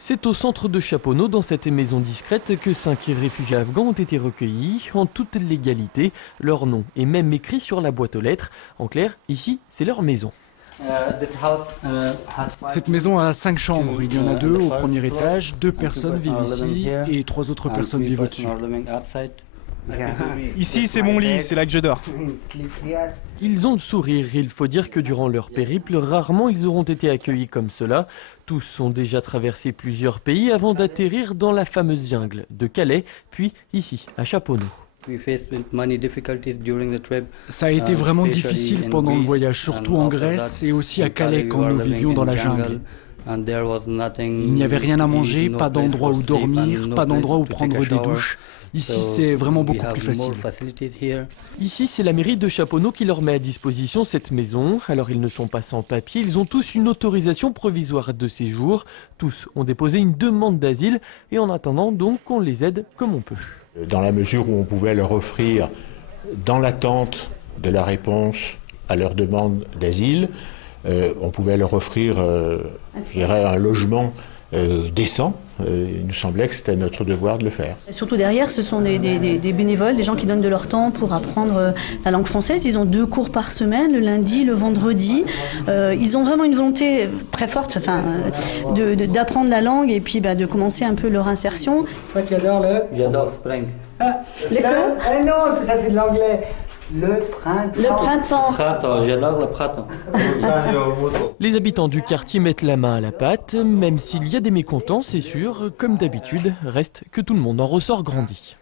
C'est au centre de Chapono, dans cette maison discrète, que 5 réfugiés afghans ont été recueillis en toute légalité. Leur nom est même écrit sur la boîte aux lettres. En clair, ici, c'est leur maison. Cette maison a 5 chambres. Il y en a 2 au premier étage, 2 personnes vivent ici et 3 autres personnes vivent au-dessus. Ici, c'est mon lit, c'est là que je dors. Ils ont le sourire. Il faut dire que durant leur périple, rarement ils auront été accueillis comme cela. Tous ont déjà traversé plusieurs pays avant d'atterrir dans la fameuse jungle de Calais, puis ici, à Chapono. Ça a été vraiment difficile pendant le voyage, surtout en Grèce et aussi à Calais quand nous vivions dans la jungle. Il n'y avait rien à manger, pas d'endroit où dormir, pas d'endroit où prendre des douches. Ici, c'est vraiment beaucoup plus facile. Ici, c'est la mairie de Chapono qui leur met à disposition cette maison. Alors, ils ne sont pas sans papier, ils ont tous une autorisation provisoire de séjour. Tous ont déposé une demande d'asile et en attendant, donc, on les aide comme on peut. Dans la mesure où on pouvait leur offrir, dans l'attente de la réponse à leur demande d'asile, on pouvait leur offrir, je dirais, un logement décent. Il nous semblait que c'était notre devoir de le faire. Surtout derrière, ce sont des bénévoles, des gens qui donnent de leur temps pour apprendre la langue française. Ils ont 2 cours par semaine, le lundi, le vendredi. Ils ont vraiment une volonté très forte d'apprendre la langue et puis de commencer un peu leur insertion. Toi qui adores J'adore Spring. L'école Non, ça c'est de l'anglais. Le printemps. Le printemps. J'adore le printemps. Les habitants du quartier mettent la main à la pâte, même s'il y a des mécontents, c'est sûr. Comme d'habitude, reste que tout le monde en ressort grandi.